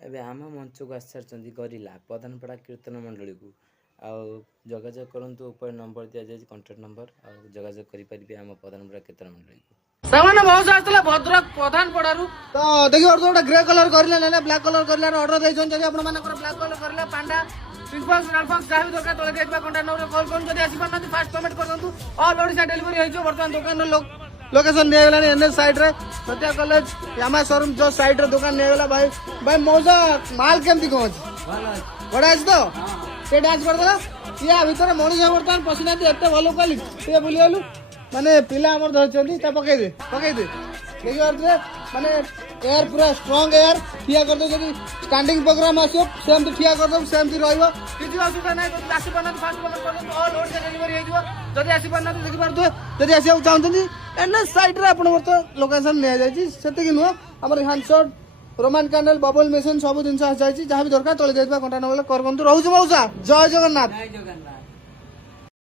ଏବେ ଆମ ମଞ୍ଚକୁ ଆସି ସାରିଛନ୍ତି ଗରିଲା ପ୍ରଧାନପଡ଼ା କୀର୍ତ୍ତନ ମଣ୍ଡଳୀ को ଆଉ ଯୋଗାଯୋଗ କରନ୍ତୁ ଉପରେ ନମ୍ବର ଦିଆଯାଇଛି କଣ୍ଟାକ୍ଟ ନମ୍ବର ଆଉ ଯୋଗାଯୋଗ କରିପାରିବେ ଆମ ପ୍ରଧାନପଡ଼ା କୀର୍ତ୍ତନ ମଣ୍ଡଳୀ को ସେମାନେ ବହୁତ ଆସିଥିଲେ ଭଦ୍ରକ ପ୍ରଧାନପଡ଼ାରୁ ତ ଦେଖିପାରୁଥିବ ଗୋଟେ ଗ୍ରେ କଲର କରିଲେ ନା ବ୍ଲାକ୍ କଲର କରିଲେ ଅର୍ଡର ଦେଇଛନ୍ତି ଯଦି ଆପଣ ମାନଙ୍କର ବ୍ଲାକ୍ କଲର କରିଲେ ପାଣ୍ଡା ପିଙ୍କବକ୍ସ ନାଲବକ୍ସ ଯାହା ବି ଦରକାର ତଳେ ଦେଇଥିବା କଣ୍ଟାକ୍ଟ ନମ୍ବରରେ କଲ୍ କରନ୍ତୁ ଯଦି ଆସିପାରୁନାହାନ୍ତି ଫାଷ୍ଟ ପେମେଣ୍ଟ କରିଦିଅନ୍ତୁ ଅଲ୍ ଓଡ଼ିଶା ଡେଲିଭରି ହେଇଯିବ ବର୍ତ୍ତମାନ ଦୋକାନର लोकेशन निगला एनएस साइड रे सत्या कॉलेज यामा शोरूम जो साइड रे दुकान निगला भाई भाई मौजा माल केमती कौन बड़ा आज तो से डांस कर दला या भीतर मनीष वर्तमान पसिना एते भलो क्वालिटी ये बुली गलु माने पिला हमर धरचंदी ता पकई दे देखि आरते माने एयर पूरा स्ट्रांग एयर ठिया कर दो जदी स्टैंडिंग प्रोग्राम आसो सेम तो ठिया कर दो सेम ती रहइबो किछि असुविधा नै तो आसी पन्ना फास्ट पेमेंट कर दो ऑल ओडिसा डिलीवरी हे दिबो जदी आसी पन्ना तो देखि पारतो जदी आसी चाहतनी एनएस साइड रे आपण वर्त लोकेशन ने जायछि सेते कि नुह हमर हैंडशॉट रोमान कैंडल बबल मेशन सब दिन से जायछि जहां भी दरकार तळे देबा कंटा नबले कर बंधु रहउ मौसा जय जगन्नाथ।